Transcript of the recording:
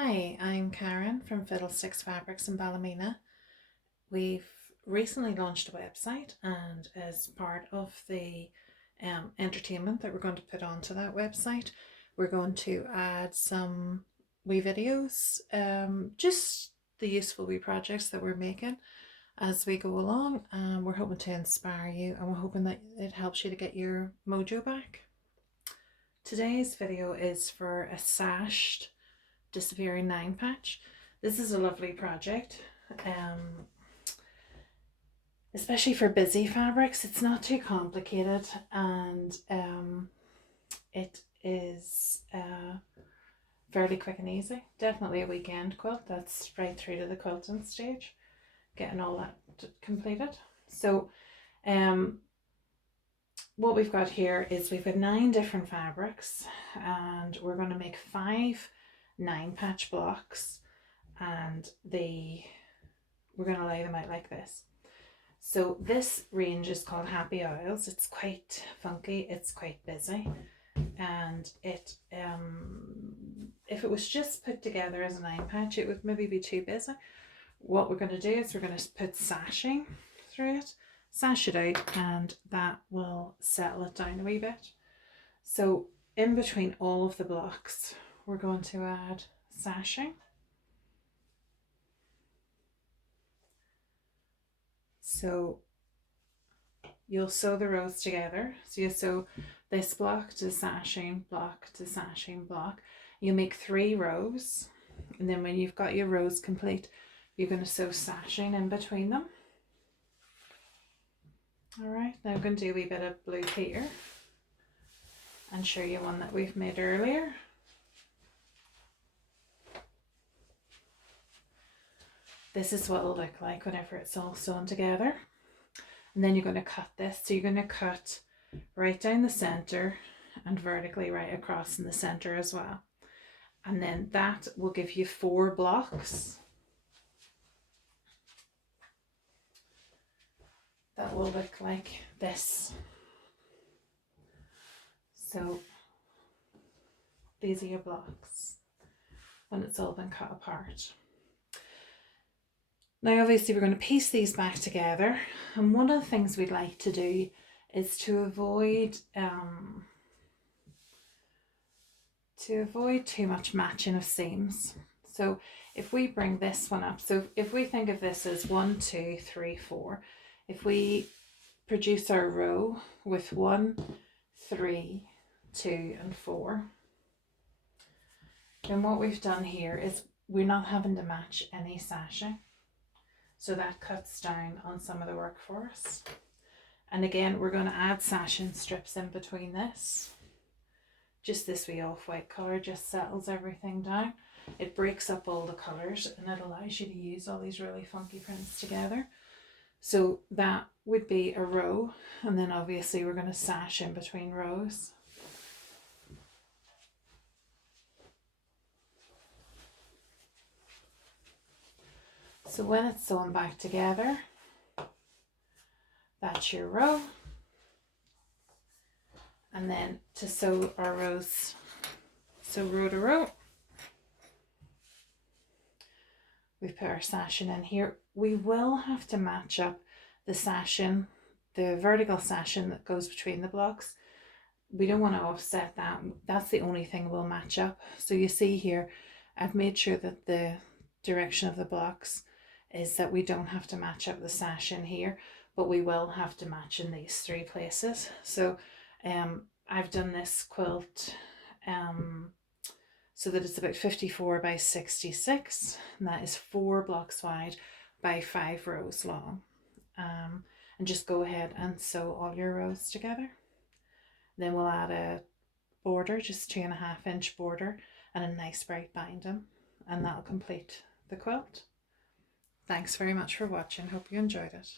Hi, I'm Karen from Fiddlesticks Fabrics in Ballymena. We've recently launched a website, and as part of the entertainment that we're going to put onto that website, we're going to add some wee videos, just the useful wee projects that we're making as we go along. We're hoping to inspire you, and we're hoping that it helps you to get your mojo back. Today's video is for a sashed disappearing 9 patch. This is a lovely project, especially for busy fabrics. It's not too complicated, and it is fairly quick and easy. Definitely a weekend quilt. That's right through to the quilting stage, getting all that completed. So what we've got here is we've got 9 different fabrics, and we're going to make 5 9 patch blocks, and we're going to lay them out like this. So this range is called Happy Owls. It's quite funky, it's quite busy, and it if it was just put together as a 9 patch, it would maybe be too busy. What we're going to do is we're going to put sashing through it, sash it out, and that will settle it down a wee bit. So in between all of the blocks, we're going to add sashing. So you'll sew the rows together. So you sew this block to sashing, block to sashing, block. You make 3 rows, and then when you've got your rows complete, you're going to sew sashing in between them. Alright, now I'm going to do a wee bit of blue here and show you one that we've made earlier. This is what it'll look like whenever it's all sewn together. And then you're going to cut this. So you're going to cut right down the center and vertically right across in the center as well. And then that will give you 4 blocks. That will look like this. So these are your blocks when it's all been cut apart. Now obviously we're going to piece these back together, and one of the things we'd like to do is to avoid too much matching of seams. So if we bring this one up, so if we think of this as 1, 2, 3, 4, if we produce our row with 1, 3, 2 and 4, then what we've done here is we're not having to match any sashing. So that cuts down on some of the work for us. And again, we're going to add sashing strips in between this. Just this wee off-white colour just settles everything down. It breaks up all the colours, and it allows you to use all these really funky prints together. So that would be a row, and then obviously we're going to sash in between rows. So when it's sewn back together, that's your row. And then to sew our rows, so row to row, we've put our sashing in here. We will have to match up the sashing, the vertical sashing that goes between the blocks. We don't want to offset that. That's the only thing we'll match up. So you see here, I've made sure that the direction of the blocks is that we don't have to match up the sash in here, but we will have to match in these 3 places. So I've done this quilt so that it's about 54 by 66, and that is 4 blocks wide by 5 rows long. And just go ahead and sew all your rows together. Then we'll add a border, just 2.5 inch border, and a nice bright binding, and that'll complete the quilt. Thanks very much for watching. Hope you enjoyed it.